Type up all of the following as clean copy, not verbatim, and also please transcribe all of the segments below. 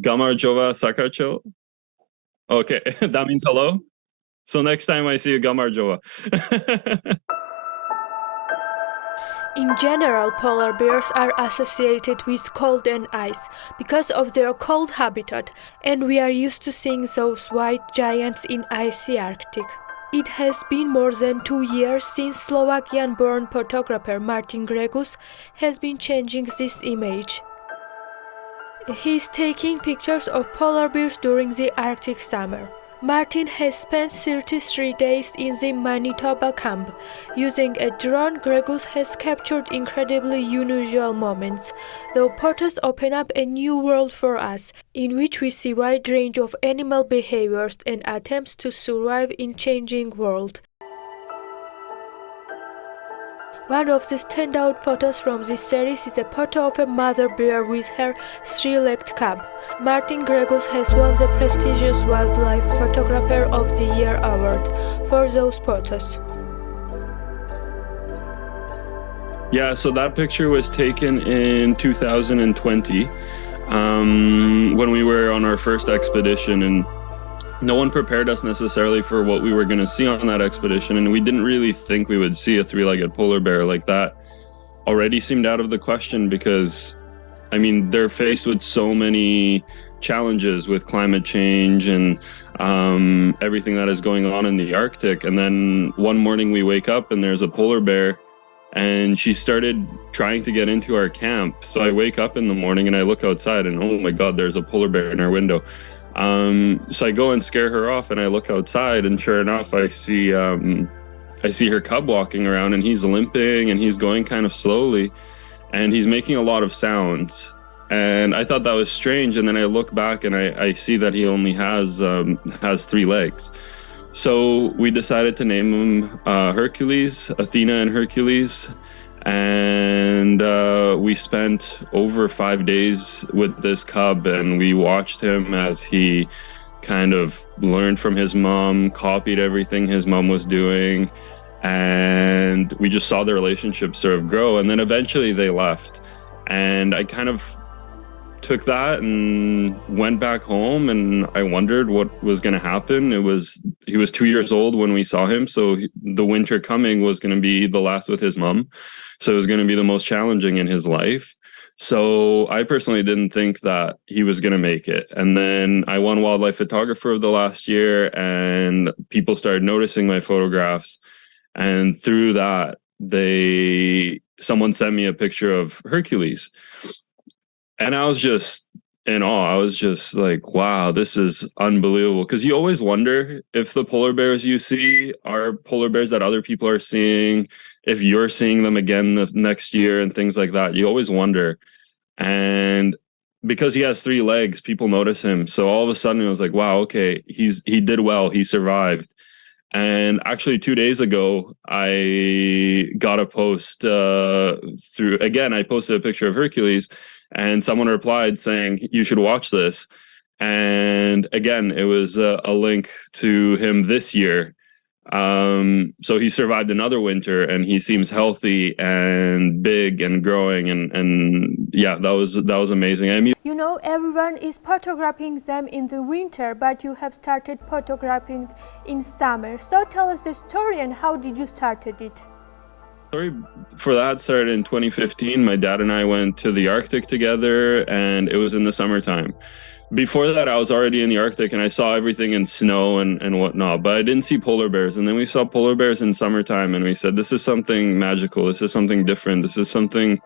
Gamarjova Sakarcho. Okay, that means hello. So next time I see a Gamarjova. In general, polar bears are associated with cold and ice because of their cold habitat, and we are used to seeing those white giants in icy Arctic. It has been more than 2 years since Slovakian-born photographer Martin Gregus has been changing this image. He is taking pictures of polar bears during the Arctic summer. Martin has spent 33 days in the Manitoba camp. Using a drone, Gregus has captured incredibly unusual moments. The photos open up a new world for us, in which we see a wide range of animal behaviors and attempts to survive in changing world. One of the standout photos from this series is a photo of a mother bear with her three-legged cub. Martin Gregus has won the prestigious Wildlife Photographer of the Year award for those photos. Yeah, so that picture was taken in 2020 when we were on our first expedition, and no one prepared us necessarily for what we were going to see on that expedition, and we didn't really think we would see a three-legged polar bear like that. Already seemed out of the question because, I mean, they're faced with so many challenges with climate change and everything that is going on in the Arctic. And then one morning we wake up and there's a polar bear, and she started trying to get into our camp. So I wake up in the morning and I look outside and, oh my God, there's a polar bear in our window. So I go and scare her off, and I look outside, and sure enough, I see her cub walking around, and he's limping and he's going kind of slowly, and he's making a lot of sounds. And I thought that was strange. And then I look back and I see that he only has 3 legs. So we decided to name him Hercules, Athena and Hercules. And we spent over 5 days with this cub, and we watched him as he kind of learned from his mom, copied everything his mom was doing, and we just saw the relationship sort of grow. And then eventually they left, and I kind of took that and went back home, and I wondered what was going to happen. He was 2 years old when we saw him, so the winter coming was going to be the last with his mom. So it was going to be the most challenging in his life. So I personally didn't think that he was going to make it. And then I won Wildlife Photographer of the last year, and people started noticing my photographs. And through that, someone sent me a picture of Hercules. And I was just in awe. I was just like, wow, this is unbelievable. Because you always wonder if the polar bears you see are polar bears that other people are seeing, if you're seeing them again the next year and things like that. You always wonder. And because he has 3 legs, people notice him. So all of a sudden it was like, wow, okay, he did well. He survived. And actually 2 days ago, I got a post I posted a picture of Hercules, and someone replied saying, you should watch this. And again, it was a link to him this year. So he survived another winter, and he seems healthy and big and growing. And yeah, that was amazing. I mean, You know, everyone is photographing them in the winter, but you have started photographing in summer. So tell us the story, and how did you started it? Story for that started in 2015. My dad and I went to the Arctic together, and it was in the summertime. Before that, I was already in the Arctic, and I saw everything in snow and whatnot, but I didn't see polar bears. And then we saw polar bears in summertime, and we said, this is something magical. This is something different. This is something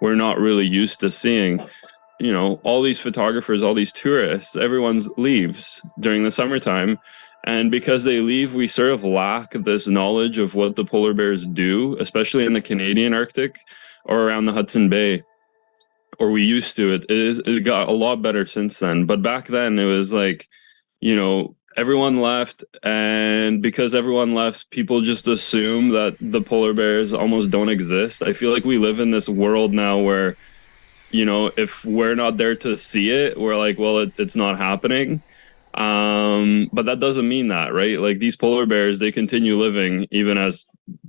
we're not really used to seeing. You know, all these photographers, all these tourists, everyone leaves during the summertime. And because they leave, we sort of lack this knowledge of what the polar bears do, especially in the Canadian Arctic or around the Hudson Bay, or we used to. It got a lot better since then. But back then it was like, you know, everyone left, and because everyone left, people just assume that the polar bears almost don't exist. I feel like we live in this world now where, you know, if we're not there to see it, we're like, well, it's not happening. But that doesn't mean that, right? Like, these polar bears, they continue living even as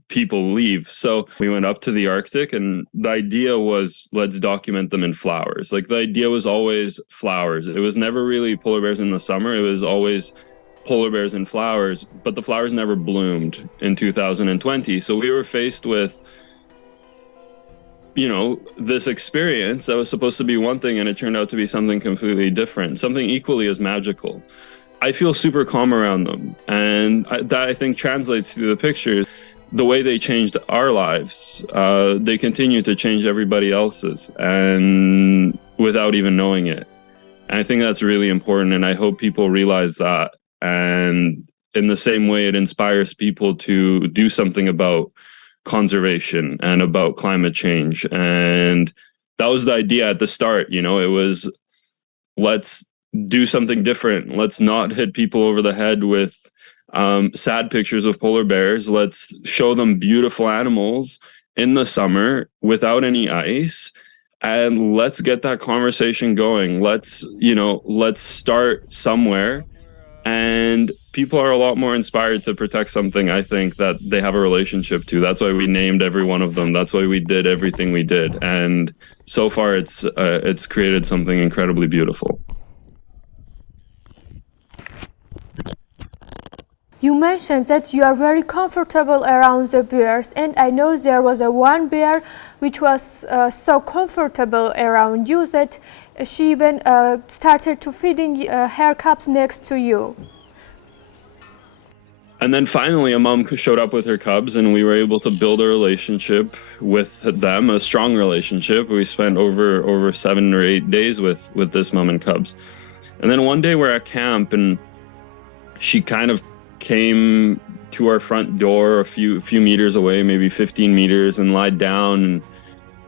people leave. So we went up to the Arctic, and the idea was, let's document them in flowers. Like, the idea was always flowers. It was never really polar bears in the summer. It was always polar bears in flowers, but the flowers never bloomed in 2020. So we were faced with, you know, this experience that was supposed to be one thing, and it turned out to be something completely different, something equally as magical. I feel super calm around them, and that I think translates to the pictures. The way they changed our lives, they continue to change everybody else's, and without even knowing it. And I think that's really important, and I hope people realize that. And in the same way, it inspires people to do something about conservation and about climate change. And that was the idea at the start. You know, it was, let's do something different. Let's not hit people over the head with sad pictures of polar bears. Let's show them beautiful animals in the summer without any ice, and let's get that conversation going. Let's start somewhere. And people are a lot more inspired to protect something, I think, that they have a relationship to. That's why we named every one of them. That's why we did everything we did. And so far, it's created something incredibly beautiful. You mentioned that you are very comfortable around the bears, and I know there was one bear which was so comfortable around you that she even started to feeding her cubs next to you. And then finally, a mom showed up with her cubs, and we were able to build a relationship with them, a strong relationship. We spent over 7 or 8 days with this mom and cubs. And then one day we're at camp, and she kind of came to our front door a few meters away, maybe 15 meters, and lied down, and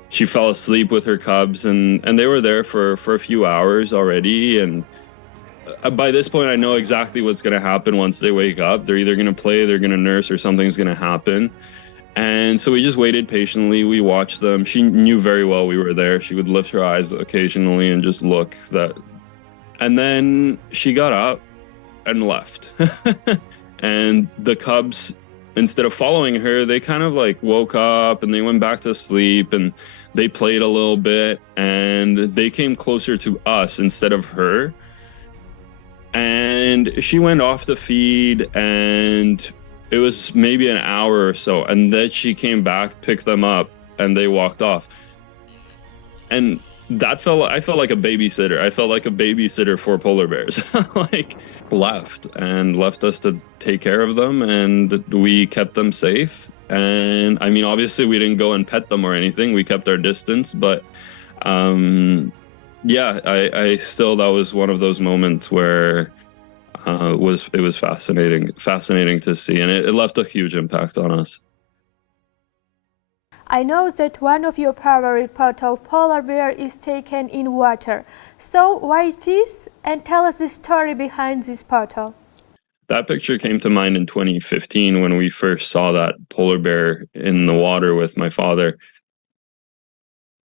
she fell asleep with her cubs, and they were there for a few hours already. And by this point, I know exactly what's going to happen once they wake up. They're either going to play, they're going to nurse, or something's going to happen. And so we just waited patiently. We watched them. She knew very well we were there. She would lift her eyes occasionally and just look. And then she got up and left. And the cubs, instead of following her, they kind of like woke up and they went back to sleep, and they played a little bit, and they came closer to us instead of her. And she went off to feed, and it was maybe an hour or so, and then she came back, picked them up, and they walked off. And I felt like a babysitter. I felt like a babysitter for polar bears. Like, left us to take care of them, and we kept them safe. And I mean, obviously we didn't go and pet them or anything. We kept our distance, but yeah, I still, that was one of those moments where it was fascinating to see, and it left a huge impact on us. I know that one of your favorite photos of polar bear is taken in water. So why it is? And tell us the story behind this photo. That picture came to mind in 2015 when we first saw that polar bear in the water with my father.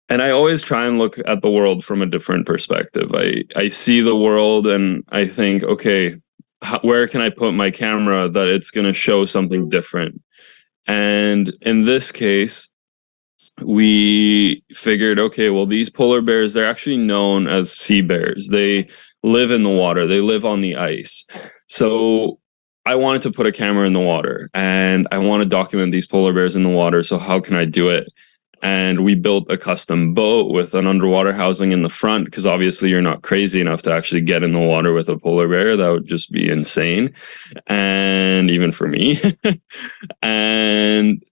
And I always try and look at the world from a different perspective. I see the world and I think, okay, where can I put my camera that it's going to show something different? And in this case, we figured, okay, well, these polar bears, they're actually known as sea bears. They live in the water. They live on the ice. So I wanted to put a camera in the water, and I want to document these polar bears in the water. So how can I do it? And we built a custom boat with an underwater housing in the front, because obviously you're not crazy enough to actually get in the water with a polar bear. That would just be insane. And even for me. And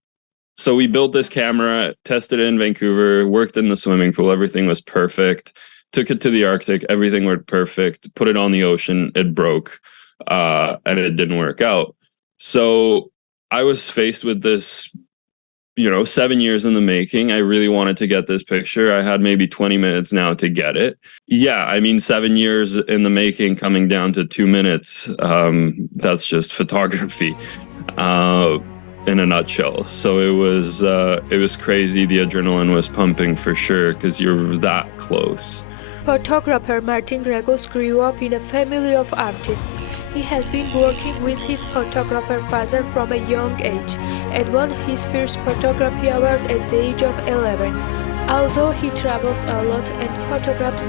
so we built this camera, tested it in Vancouver, worked in the swimming pool. Everything was perfect. Took it to the Arctic. Everything worked perfect. Put it on the ocean. It broke, and it didn't work out. So I was faced with this, 7 years in the making. I really wanted to get this picture. I had maybe 20 minutes now to get it. Yeah, I mean, 7 years in the making coming down to 2 minutes. That's just photography. In a nutshell. So it was crazy. The adrenaline was pumping for sure, because you're that close. Photographer Martin Gregus grew up in a family of artists. He has been working with his photographer father from a young age and won his first photography award at the age of 11. Although he travels a lot and photographs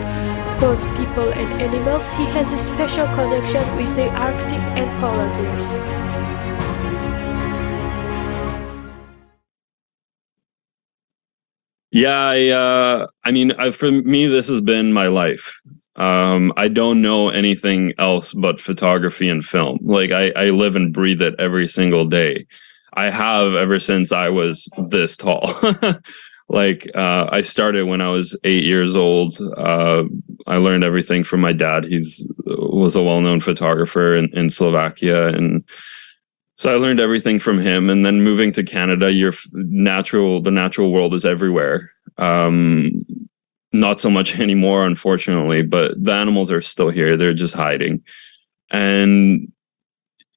both people and animals, he has a special connection with the Arctic and polar bears. Yeah, for me, this has been my life. I don't know anything else but photography and film. Like I live and breathe it every single day. I have ever since I was this tall. I started when I was 8 years old. I learned everything from my dad. He's was a well-known photographer in Slovakia, and so I learned everything from him. And then moving to Canada, the natural world is everywhere. Not so much anymore, unfortunately, but the animals are still here. They're just hiding. And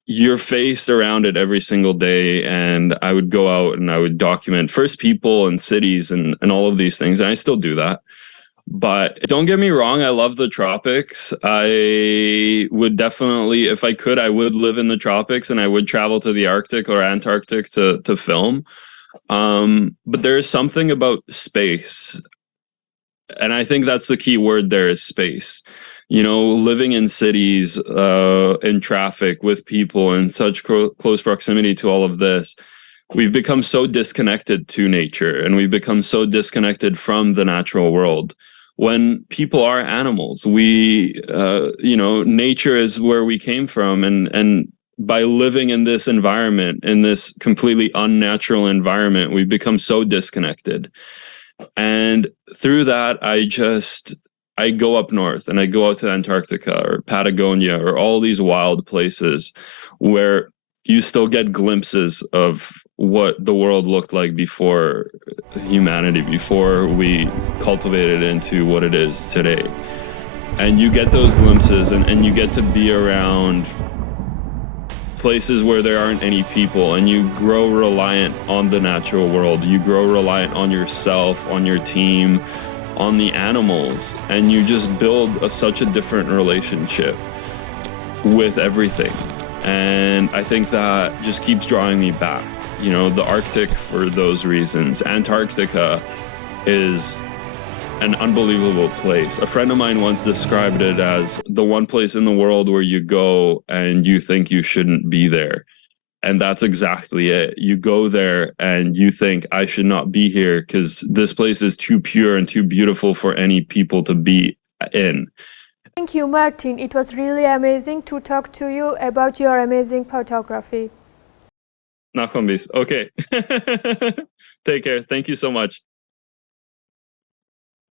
you're faced around it every single day. And I would go out and I would document first people and cities and all of these things. And I still do that. But don't get me wrong, I love the tropics. I would definitely, if I could, I would live in the tropics and I would travel to the Arctic or Antarctic to film. But there is something about space. And I think that's the key word there is space. You know, living in cities, in traffic with people in such close proximity to all of this, we've become so disconnected to nature and we've become so disconnected from the natural world. When people are animals, nature is where we came from. And by living in this environment, in this completely unnatural environment, we've become so disconnected. And through that, I go up north and I go out to Antarctica or Patagonia or all these wild places where you still get glimpses of what the world looked like before humanity, before we cultivated into what it is today. And you get those glimpses and you get to be around places where there aren't any people, and you grow reliant on the natural world. You grow reliant on yourself, on your team, on the animals, and you just build such a different relationship with everything. And I think that just keeps drawing me back. You know, the Arctic for those reasons. Antarctica is an unbelievable place. A friend of mine once described it as the one place in the world where you go and you think you shouldn't be there. And that's exactly it. You go there and you think, I should not be here because this place is too pure and too beautiful for any people to be in. Thank you, Martin. It was really amazing to talk to you about your amazing photography. Okay. Take care. Thank you so much.